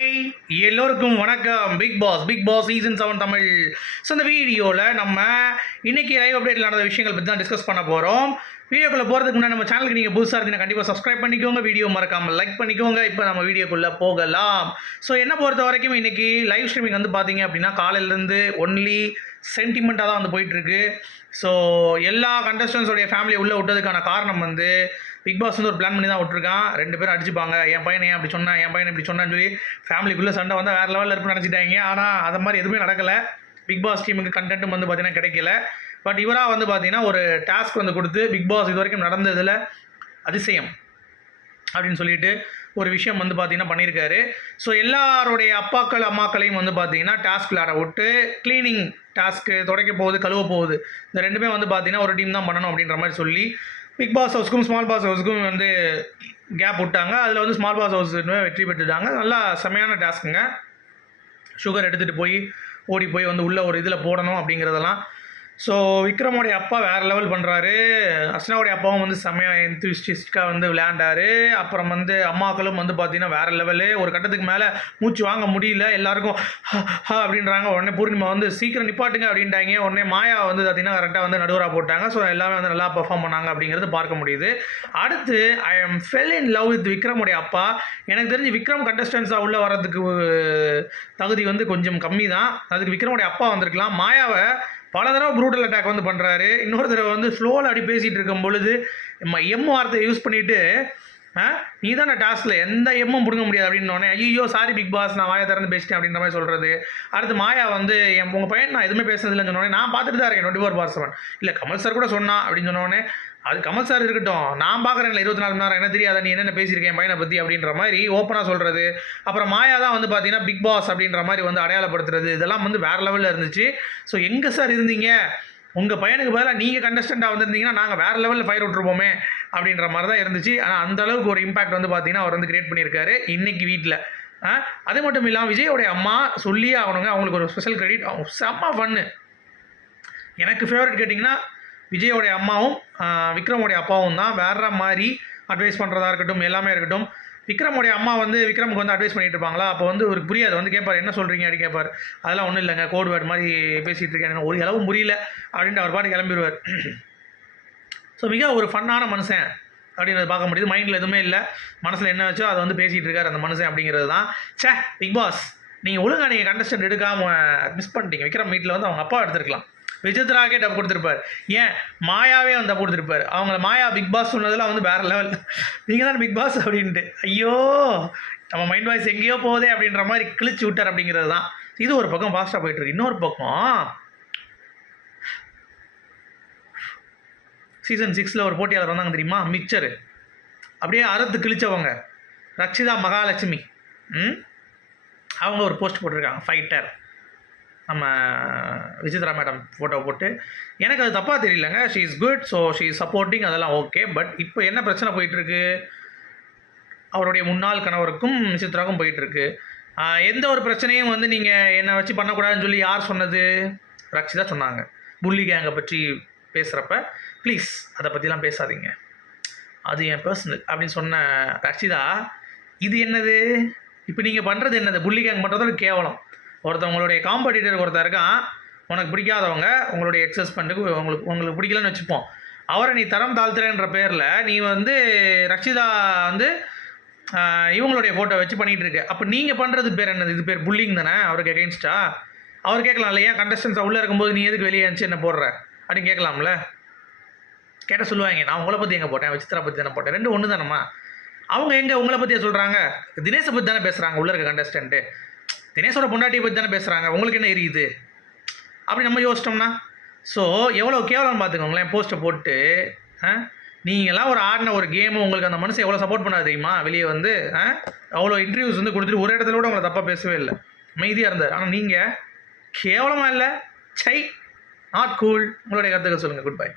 எல்லோருக்கும் வணக்கம். Bigg Boss season 7 Tamil. So இந்த வீடியோவில் நம்ம இன்றைக்கி லைவ் அப்டேட்டில் நடந்த விஷயங்கள் பற்றி தான் டிஸ்கஸ் பண்ண போகிறோம். வீடியோக்குள்ளே போகிறதுக்கு முன்னாடி நம்ம சேனலுக்கு நீங்கள் புதுசாக இருந்தீங்கன்னா கண்டிப்பாக சப்ஸ்கிரைப் பண்ணிக்கோங்க, வீடியோ மறக்காமல் லைக் பண்ணிக்கோங்க. இப்போ நம்ம வீடியோக்குள்ளே போகலாம். ஸோ என்ன பொறுத்த வரைக்கும் இன்றைக்கி லைவ் ஸ்ட்ரீமிங் வந்து பார்த்தீங்க அப்படின்னா காலையிலேருந்து ஒன்லி சென்டிமெண்ட்டாக தான் வந்து போயிட்டுருக்கு. ஸோ எல்லா கண்டஸ்டன்ஸோடைய ஃபேமிலியை உள்ளே விட்டதுக்கான காரணம் வந்து பிக் பாஸ் வந்து ஒரு பிளான் பண்ணி தான் விட்டுருக்கான். 2 பேரும் அடிச்சுப்பாங்க, என் பையனை ஏன் அப்படி சொன்னேன், என் பையனை இப்படி சொன்னான்னு சொல்லி ஃபேமிலிக்குள்ளே சண்டை வந்தால் வேறு லெவலில் இருக்குன்னு நினச்சிட்டாங்க. ஆனால் அது மாதிரி எதுவுமே நடக்கலை. பிக் பாஸ் டீமுக்கு கண்டென்ட்டும் வந்து பார்த்தீங்கன்னா கிடைக்கல. பட் இவராக வந்து பார்த்தீங்கன்னா ஒரு டாஸ்க் வந்து கொடுத்து பிக் பாஸ் இது வரைக்கும் நடந்ததில் அதிசயம் அப்படின்னு சொல்லிட்டு ஒரு விஷயம் வந்து பார்த்தீங்கன்னா பண்ணியிருக்காரு. ஸோ எல்லாருடைய அப்பாக்கள் அம்மாக்களையும் வந்து பார்த்தீங்கன்னா டாஸ்க் விளையாட விட்டு க்ளீனிங் டாஸ்க்கு, துடைக்க போகுது, கழுவ போகுது, இந்த 2மே வந்து பார்த்தீங்கன்னா ஒரு டீம் தான் பண்ணணும் அப்படின்ற மாதிரி சொல்லி பிக் பாஸ் ஹவுஸ்க்கும் ஸ்மால் பாஸ் ஹவுஸ்க்கும் வந்து கேப் விட்டாங்க. அதில் வந்து ஸ்மால் பாஸ் ஹவுஸ் வெற்றி பெற்றுட்டாங்க. நல்லா செமையான டாஸ்க்குங்க. சுகர் எடுத்துகிட்டு போய் ஓடி போய் வந்து உள்ள ஒரு இதில் போடணும் அப்படிங்கிறதெல்லாம். ஸோ விக்ரமோடைய அப்பா வேறு லெவல் பண்ணுறாரு. அர்ச்சனாவுடைய அப்பாவும் வந்து செம்மையாக என்தூசிஸ்டிக்காக வந்து விளையாண்டாரு. அப்புறம் வந்து அம்மாக்களும் வந்து பார்த்திங்கன்னா வேறு லெவலு. ஒரு கட்டத்துக்கு மேலே மூச்சு வாங்க முடியல, எல்லாருக்கும் அப்படின்றாங்க. உடனே பூர்ணிமா வந்து சீக்கிரம் நிப்பாட்டுங்க அப்படின்ட்டாங்க. உடனே மாயா வந்து பார்த்திங்கன்னா கரெக்டாக வந்து நடுவராக போட்டாங்க. ஸோ எல்லாமே வந்து நல்லா பெர்ஃபார்ம் பண்ணாங்க அப்படிங்கிறது பார்க்க முடியுது. அடுத்து I am fell in love with விக்ரமுடைய அப்பா. எனக்கு தெரிஞ்சு விக்ரம் கண்டஸ்டன்ஸாக உள்ளே வர்றதுக்கு தகுதி வந்து கொஞ்சம் கம்மி தான். அதுக்கு விக்ரமுடைய அப்பா வந்திருக்கலாம். மாயாவை பல தடவை ப்ரூட்டல் அட்டாக் வந்து பண்ணுறாரு. இன்னொரு தடவை வந்து ஸ்லோவில் அப்படி பேசிகிட்டு இருக்கும் பொழுது வார்த்தையை யூஸ் பண்ணிவிட்டு நீ தான் டாஸ்கில் எந்த எம்மும் பிடுங்க முடியாது அப்படின்னோடனே ஐயோ சாரி பிக் பாஸ், நான் வாயை திறந்து பேசிட்டேன் அப்படின்ற மாதிரி சொல்கிறது. அடுத்து மாயா வந்து உங்கள் பையன் நான் எதுவுமே பேசுனதில்லைன்னு சொன்னோடனே நான் பார்த்துட்டு தான் இருக்கேன் 24/7. இல்லை கமல் சார் கூட சொன்னான் அப்படின்னு சொன்னோடனே அது கமல் சார் இருக்கட்டும், நான் பார்க்குறேன்ல 24 மணி நேரம், என்ன தெரியாத நீ என்னென்ன பேசியிருக்கேன் பையனை பற்றி அப்படின்ற மாதிரி ஓப்பனாக சொல்கிறது. அப்புறம் மாயா தான் வந்து பார்த்தீங்கன்னா பிக் பாஸ் அப்படின்ற மாதிரி வந்து அடையாளப்படுத்துறது, இதெல்லாம் வந்து வேறு லெவலில் இருந்துச்சு. ஸோ எங்கே சார் இருந்தீங்க, உங்கள் பையனுக்கு பதிலாக நீங்கள் கண்டஸ்டண்ட்டாக வந்திருந்தீங்கன்னா நாங்கள் வேறு லெவலில் ஃபயர் விட்டுருப்போமே அப்படின்ற மாதிரி தான் இருந்துச்சு. ஆனால் அந்தளவுக்கு ஒரு இம்பாக்ட் வந்து பார்த்தீங்கன்னா அவர் வந்து கிரியேட் பண்ணியிருக்காரு இன்றைக்கி வீட்டில். அது மட்டும் இல்லாமல் விஜயோடைய அம்மா சொல்லியே ஆகணுங்க, அவங்களுக்கு ஒரு ஸ்பெஷல் கிரெடிட். அவங்க செம்ம ஃபன்னு. எனக்கு ஃபேவரட் கேட்டிங்கன்னா விஜயோடைய அம்மாவும் விக்ரமோடைய அப்பாவும் தான். வேற மாதிரி அட்வைஸ் பண்ணுறதா இருக்கட்டும், எல்லாமே இருக்கட்டும். விக்ரமோடைய அம்மா வந்து விக்ரமுக்கு வந்து அட்வைஸ் பண்ணிட்டு இருப்பாங்களா, அப்போ வந்து ஒரு புரியாது, வந்து கேட்பார் என்ன சொல்கிறீங்க அப்படி கேட்பார். அதெல்லாம் ஒன்றும் இல்லைங்க, கோட் வேர்டு மாதிரி பேசிகிட்டு இருக்கேன், ஒரு அளவும் புரியல அப்படின்ட்டு அவர் பாட்டு கிளம்பிடுவார். ஸோ மிக ஒரு ஃபன்னான மனுஷன் அப்படின்றத பார்க்க முடியுது. மைண்டில் எதுவுமே இல்லை, மனசில் என்ன வச்சோ அதை வந்து பேசிகிட்டு இருக்கார் அந்த மனுஷன் அப்படிங்கிறது தான். பிக் பாஸ் நீங்கள் ஒழுங்காக நீங்கள் கண்டஸ்டன்ட் எடுக்காமல் மிஸ் பண்ணிட்டீங்க. விக்ரம் வீட்டில் வந்து அவங்க அப்பா எடுத்துருக்கலாம், விசித்ராக்கே டப் கொடுத்துருப்பார், ஏன் மாயாவே வந்து டப் கொடுத்துருப்பார். அவங்கள மாயா பிக் பாஸ் சொன்னதெல்லாம் வந்து வேறு லெவல், நீங்கள் தான் பிக் பாஸ் அப்படின்ட்டு ஐயோ நம்ம மைண்ட் வாய்ஸ் எங்கேயோ போதே அப்படின்ற மாதிரி கிழிச்சு விட்டார் அப்படிங்கிறது தான். இது ஒரு பக்கம் ஃபாஸ்ட்டாக போயிட்டுருக்கு. இன்னொரு பக்கம் சீசன் 6 ஒரு போட்டியாளர் வந்தாங்க தெரியுமா, மிக்சரு அப்படியே அறுத்து கிழிச்சவங்க ரக்ஷிதா மகாலட்சுமி. அவங்க ஒரு போஸ்ட் போட்டிருக்காங்க, ஃபைட்டர் நம்ம விசித்ரா மேடம் ஃபோட்டோ போட்டு. எனக்கு அது தப்பாக தெரியலங்க, she is good, so she is supporting, அதெல்லாம் ஓகே. பட் இப்போ என்ன பிரச்சனை போயிட்டுருக்கு, அவருடைய முன்னாள் கணவருக்கும் விசித்ராவுக்கும் போயிட்டுருக்கு. எந்த ஒரு பிரச்சனையும் வந்து நீங்கள் என்னை வச்சு பண்ணக்கூடாதுன்னு சொல்லி யார் சொன்னது, ரக்ஷிதா சொன்னாங்க. புள்ளி கேங்கை பற்றி பேசுகிறப்ப ப்ளீஸ் அதை பற்றிலாம் பேசாதீங்க, அது என் பர்சனல் அப்படின்னு சொன்ன ரக்ஷிதா, இது என்னது இப்போ நீங்கள் பண்ணுறது என்னது, புள்ளி கேங் பண்ணுறதோட கேவலம். ஒருத்தவங்களுடைய காம்படிட்டர் ஒருத்தர் இருக்கான், உனக்கு பிடிக்காதவங்க, உங்களுடைய எக்ஸஸ்பெண்ட்டுக்கு உங்களுக்கு பிடிக்கலன்னு வச்சுப்போம், அவரை நீ தரம் தாழ்த்துறேன்ற பேரில் நீ வந்து ரக்ஷிதா வந்து இவங்களுடைய ஃபோட்டோ வச்சு பண்ணிகிட்டு இருக்கு. அப்போ நீங்கள் பண்ணுறது பேர் என்னது, இது பேர் புல்லிங் தானே. அவருக்கு எகெயின்ஸ்டா அவர் கேட்கலாம் இல்லையா, கண்டஸ்டன்ஸாக உள்ளே இருக்கும்போது நீ எதுக்கு வெளியே இருந்துச்சு என்ன போடுற அப்படின்னு கேட்கலாம்ல. கேட்டால் சொல்லுவாங்க நான் உங்களை பற்றி எங்கே போட்டேன், விசித்ரா பற்றி தானே போட்டேன், 2 ஒன்று தானம்மா. அவங்க எங்கே உங்களை பற்றியே சொல்கிறாங்க, தினேஷை பற்றி தானே பேசுகிறாங்க உள்ளே இருக்க கண்டஸ்டன்ட்டு, தினேஷோட பொண்டாட்டியை பற்றி தானே பேசுகிறாங்க, உங்களுக்கு என்ன எரியுது அப்படி நம்ம யோசிச்சோம்னா. ஸோ எவ்வளோ கேவலம் பார்த்துக்கோங்களேன், போஸ்ட்டை போட்டு நீங்களாம் ஒரு ஆடின ஒரு கேமு, உங்களுக்கு அந்த மனுஷன் எவ்வளோ சப்போர்ட் பண்ணாது தெரியுமா. வெளியே வந்து அவ்வளோ இன்டர்வியூஸ் வந்து கொடுத்துட்டு ஒரு இடத்துல கூட உங்களை தப்பாக பேசவே இல்லை, அமைதியாக இருந்தார். ஆனால் நீங்கள் கேவலமாக இல்லை, நாட் கூல். உங்களுடைய கருத்துக்கள் சொல்லுங்கள். Good bye.